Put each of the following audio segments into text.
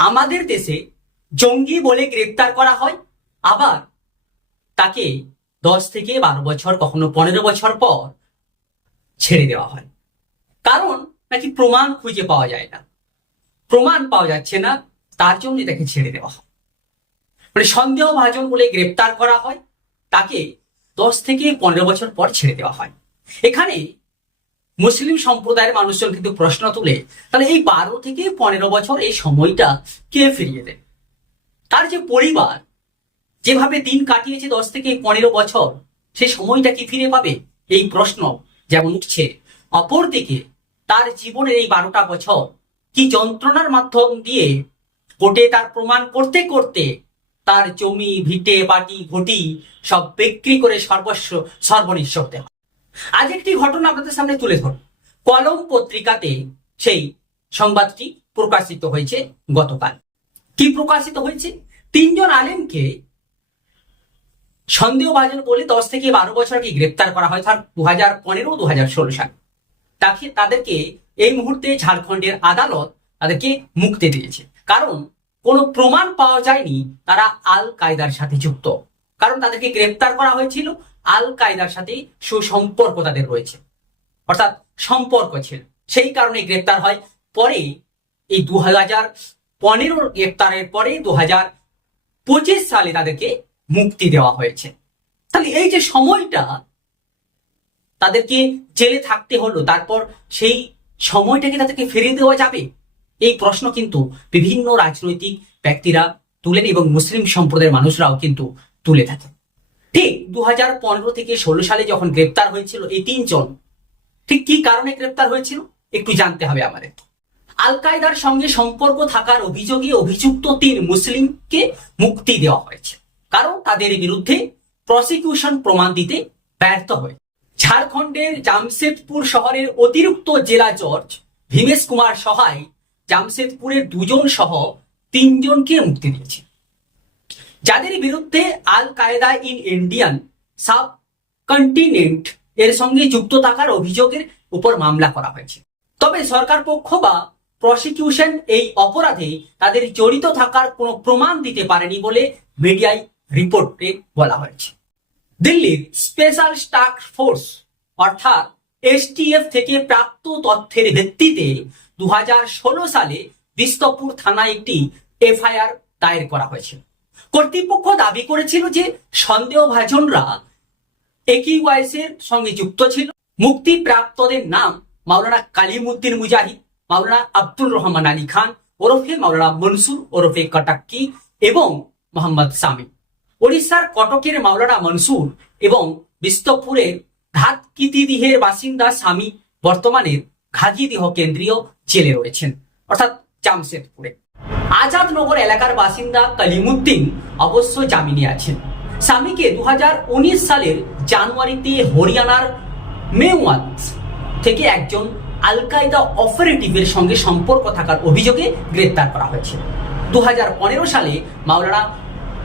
আমাদের দেশে জঙ্গি বলে গ্রেপ্তার করা হয়। আবার তাকে দশ থেকে বারো বছর, কখনো পনেরো বছর পর ছেড়ে দেওয়া হয়। কারণ নাকি প্রমাণ খুঁজে পাওয়া যায় না। প্রমাণ পাওয়া যাচ্ছে না, তার জন্য তাকে ছেড়ে দেওয়া হয়। মানে সন্দেহভাজন বলে গ্রেপ্তার করা হয়, তাকে দশ থেকে পনেরো বছর পর ছেড়ে দেওয়া হয়। এখানে মুসলিম সম্প্রদায়ের মানুষজন কিন্তু প্রশ্ন তুলে, তাহলে এই বারো থেকে পনেরো বছর এই সময়টা কে ফিরিয়ে দেয় তার যে পরিবার, যেভাবে দিন কাটিয়েছে দশ থেকে পনেরো বছর সেই সময়টা কি ফিরে পাবে? এই প্রশ্ন যেমন উঠছে। অপরদিকে, তার জীবনের এই বারোটা বছর কি যন্ত্রণার মাধ্যম দিয়ে কোর্টে তার প্রমাণ করতে করতে তার জমি, ভিটে, বাটি, ঘটি সব বিক্রি করে সর্বস্ব, সর্বনিঃস্ব হতে হয়? আজ একটি ঘটনা আপনাদের সামনে তুলে ধর কলম পত্রিকাতে সেই সংবাদটি প্রকাশিত হয়েছে গতকাল। কি প্রকাশিত হয়েছে? তিনজন আলেমকে সন্দেহভাজন বলে দশ থেকে বারো বছর আগে গ্রেপ্তার করা হয় দু হাজার পনেরো দু হাজার ষোলো সালে। তাকে, তাদেরকে এই মুহূর্তে ঝাড়খণ্ডের আদালত তাদেরকে মুক্তি দিয়েছে। কারণ কোনো প্রমাণ পাওয়া যায়নি তারা আল কায়দার সাথে যুক্ত। কারণ তাদেরকে গ্রেপ্তার করা হয়েছিল আল কায়দার সাথে সুসম্পর্ক তাদের রয়েছে। অর্থাৎ সম্পর্ক ছিল। সেই কারণে গ্রেপ্তার হয়। পরে এই দু হাজার পনেরোর গ্রেপ্তারের পরে দু হাজার পঁচিশ সালে তাদেরকে মুক্তি দেওয়া হয়েছে। তাহলে এই যে সময়টা, তাদেরকে জেলে থাকতে হলো, তারপর সেই সময়টাকে তাদেরকে ফিরিয়ে দেওয়া যাবে? এই প্রশ্ন কিন্তু বিভিন্ন রাজনৈতিক ব্যক্তিরা তুলেন এবং মুসলিম সম্প্রদায়ের মানুষরাও কিন্তু তুলে থাকে। ঠিক দু পনেরো থেকে ষোলো সালে যখন গ্রেপ্তার হয়েছিল এই তিনজন, ঠিক কি কারণে গ্রেপ্তার হয়েছিল? একটু জানতে হবে আমাদের। আল কায়দার সঙ্গে সম্পর্ক থাকার অভিযোগে অভিযুক্ত তিন মুসলিমকে মুক্তি দেওয়া হয়েছে, কারণ তাদের বিরুদ্ধে প্রসিকিউশন প্রমাণ দিতে ব্যর্থ হয়। ঝাড়খণ্ডের জামশেদপুর শহরের অতিরিক্ত জেলা জজ ভীমেশ কুমার সহায় জামশেদপুরের দুজন সহ তিনজনকে মুক্তি দিয়েছে। যাদের বিরুদ্ধে আল কায়দা ইন ইন্ডিয়ান সাব কন্টিনেন্ট এর সঙ্গে যুক্ত থাকার অভিযোগের উপর মামলা করা হয়েছে। তবে সরকার পক্ষ বা প্রসিকিউশন এই অপরাধে তাদের জড়িত থাকার কোনো প্রমাণ দিতে পারেনি বলে মিডিয়ায় রিপোর্টে বলা হয়েছে। দিল্লির স্পেশাল টাস্ক ফোর্স, অর্থাৎ এসটিএফ থেকে প্রাপ্ত তথ্যের ভিত্তিতে দু হাজার ষোলো সালে বিস্তপুর থানায় একটি এফআইআর দায়ের করা হয়েছিল। কর্তৃপক্ষ দাবি করেছিল যে সন্দেহভাজনরা একই ওয়াইসের সঙ্গে যুক্ত ছিল। মুক্তিপ্রাপ্তদের নাম মাওলানা কালিমুদ্দিন মুজাহিদ, মাওলানা আব্দুল রহমান আলী খান, ওরফে মাওলানা মনসুর, ওরফে কটাক্কি এবং মোহাম্মদ সামি ওড়িশার কটকের মাওলানা মনসুর এবং বিস্তপুরের ধাতকিতিদিহের বাসিন্দা স্বামী বর্তমানে ঘাগিদিহ কেন্দ্রীয় জেলে রয়েছেন, অর্থাৎ জামশেদপুরে। আজাদনগর এলাকার বাসিন্দা কালিমুদ্দিন অবশ্য জামিনে আছেন। স্বামীকে দু হাজার উনিশ সালের জানুয়ারিতে হরিয়ানার মেওয়াত থেকে একজন আল কায়দা অপারেটিভের সঙ্গে সম্পর্ক থাকার অভিযোগে গ্রেপ্তার করা হয়েছে। দুহাজার পনেরো সালে মাওলানা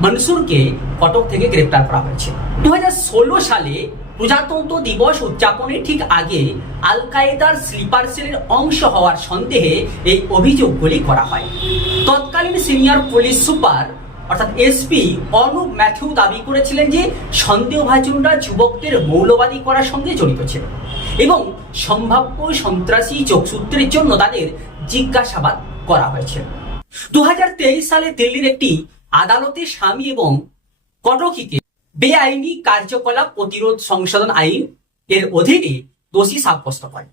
মনসুরকে কটক থেকে গ্রেপ্তার করা হয়েছে। দু হাজার ষোলো সালে প্রজাতন্ত্র দিবস উদযাপনের ঠিক আগে আল কায়েদার স্লিপার সেলের অংশ হওয়ার সন্দেহে এই অভিযোগগুলি করা হয়। তৎকালীন সিনিয়র পুলিশ সুপার অর্থাৎ এসপি অনুপ ম্যাথিউ দাবি করেছিলেন যে সন্দেহভাজনরা যুবকদের মৌলবাদী করার সঙ্গে জড়িত ছিল এবং সম্ভাব্য সন্ত্রাসী যোগসূত্রের জন্য তাদের জিজ্ঞাসাবাদ করা হয়েছে। দু হাজার তেইশ সালে দিল্লির একটি আদালতে স্বামী এবং কটকিকে বেআইনি কার্যকলাপ প্রতিরোধ সংশোধন আইন এর অধীনে দোষী সাব্যস্ত করে।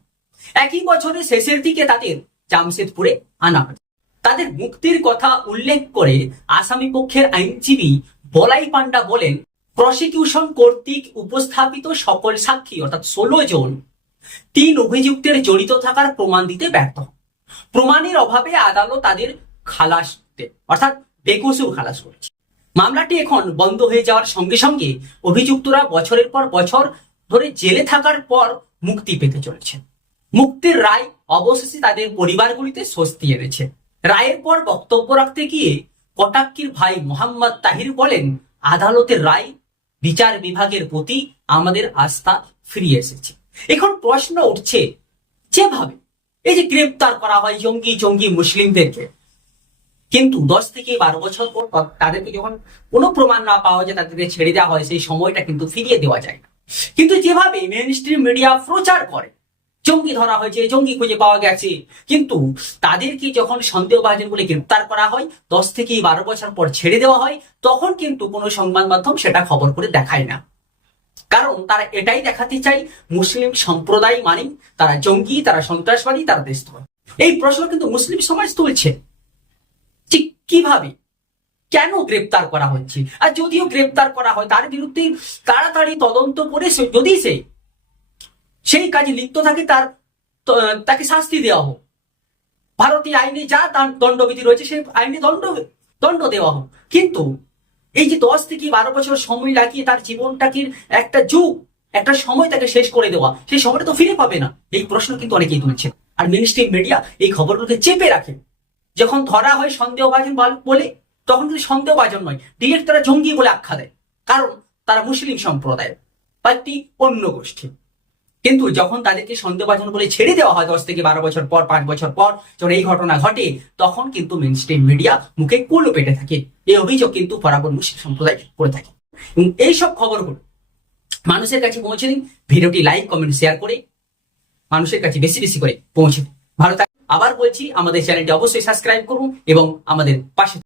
একই বছরের শেষের দিকে তাদের জামশেদপুরে আনা হয় তাদের মুক্তির কথা উল্লেখ করে আসামি পক্ষের আইনজীবী বলাই পান্ডা বলেন, প্রসিকিউশন কর্তৃক উপস্থাপিত সকল সাক্ষী, অর্থাৎ ষোলো জন, তিন অভিযুক্তের জড়িত থাকার প্রমাণ দিতে ব্যর্থ। প্রমাণের অভাবে আদালত তাদের খালাস অর্থাৎ বেকসুর খালাস করেছে। মামলাটি এখন বন্ধ হয়ে যাওয়ার সঙ্গে সঙ্গে অভিযুক্তরা বছরের পর বছর ধরে জেলে থাকার পর মুক্তি পেতে চলেছে মুক্তির রায় অবশেষে তাদের পরিবারগুলিতে স্বস্তি এনেছে। রায়ের পর বক্তব্য রাখতে গিয়ে কটাক্কির ভাই মোহাম্মদ তাহির বলেন, আদালতের রায় বিচার বিভাগের প্রতি আমাদের আস্থা ফিরিয়ে এসেছে। এখন প্রশ্ন উঠছে, যেভাবে এই যে গ্রেপ্তার করা হয় জঙ্গি জঙ্গি মুসলিমদেরকে, কিন্তু দশ থেকে বারো বছর পর তাদেরকে যখন কোনো প্রমাণ না পাওয়া যায়, তাদেরকে ছেড়ে দেওয়া হয়, সেই সময়টা কিন্তু ফিরিয়ে দেওয়া যায় না। কিন্তু যেভাবে মেন মিডিয়া প্রচার করে জঙ্গি ধরা হয়েছে, জঙ্গি খুঁজে পাওয়া গেছে। কিন্তু তাদেরকে যখন সন্দেহভাজন বলে গ্রেপ্তার করা হয়, দশ থেকে বারো বছর পর ছেড়ে দেওয়া হয়, তখন কিন্তু কোনো সংবাদ মাধ্যম সেটা খবর করে দেখায় না। কারণ তারা এটাই দেখাতে চাই মুসলিম সম্প্রদায় মানে তারা জঙ্গি, তারা সন্ত্রাসবাদী, তারা দেশদ্রোহী। এই প্রশ্ন কিন্তু মুসলিম সমাজ তুলছে। যে কীভাবে? কেন গ্রেপ্তার করা হচ্ছে? আর যদিও গ্রেপ্তার করা হয়, তার বিরুদ্ধে তাড়াতাড়ি তদন্ত করে যদি সে সেই কাজে লিপ্ত থাকে, তার তাকে শাস্তি দেওয়া হোক। ভারতীয় আইনে যা তার দণ্ডবিধি রয়েছে, সেই আইনে দণ্ড দণ্ড দেওয়া হোক। কিন্তু এই যে দশ থেকে বারো বছর সময় লাগিয়ে তার জীবনটাকে একটা যুগ, একটা সময় তাকে শেষ করে দেওয়া, সেই সময়টা তো ফিরে পাবে না। এই প্রশ্ন কিন্তু অনেকেই তুলছে আর মেন স্ট্রিম মিডিয়া এই খবরগুলোকে চেপে রাখে। যখন ধরা হয় সন্দেহভাজন বল- বলে, তখন কিন্তু সন্দেহভাজন নয় ডিরেক্ট তারা জঙ্গি বলে আখ্যা দেয়। কারণ তারা মুসলিম সম্প্রদায়ের, বা একটি অন্য গোষ্ঠী কিন্তু যখন তাদেরকে সন্দেহভাজন বলে ছেড়ে দেওয়া হয় দশ থেকে বারো বছর পর, পাঁচ বছর পর যখন এই ঘটনা ঘটে, তখন কিন্তু মেন স্ট্রিম মিডিয়া মুখে কুলো পেটে থাকে। এই অভিযোগ কিন্তু বরাবর মুসলিম সম্প্রদায় করে থাকে। এবং এইসব খবরগুলো মানুষের কাছে পৌঁছে দিন। ভিডিওটি লাইক কমেন্ট শেয়ার করে মানুষের কাছে বেশি বেশি করে পৌঁছে দিন। ভালো থাক আবার বলছি, আমাদের চ্যানেলটি অবশ্যই সাবস্ক্রাইব করুন এবং আমাদের পাশে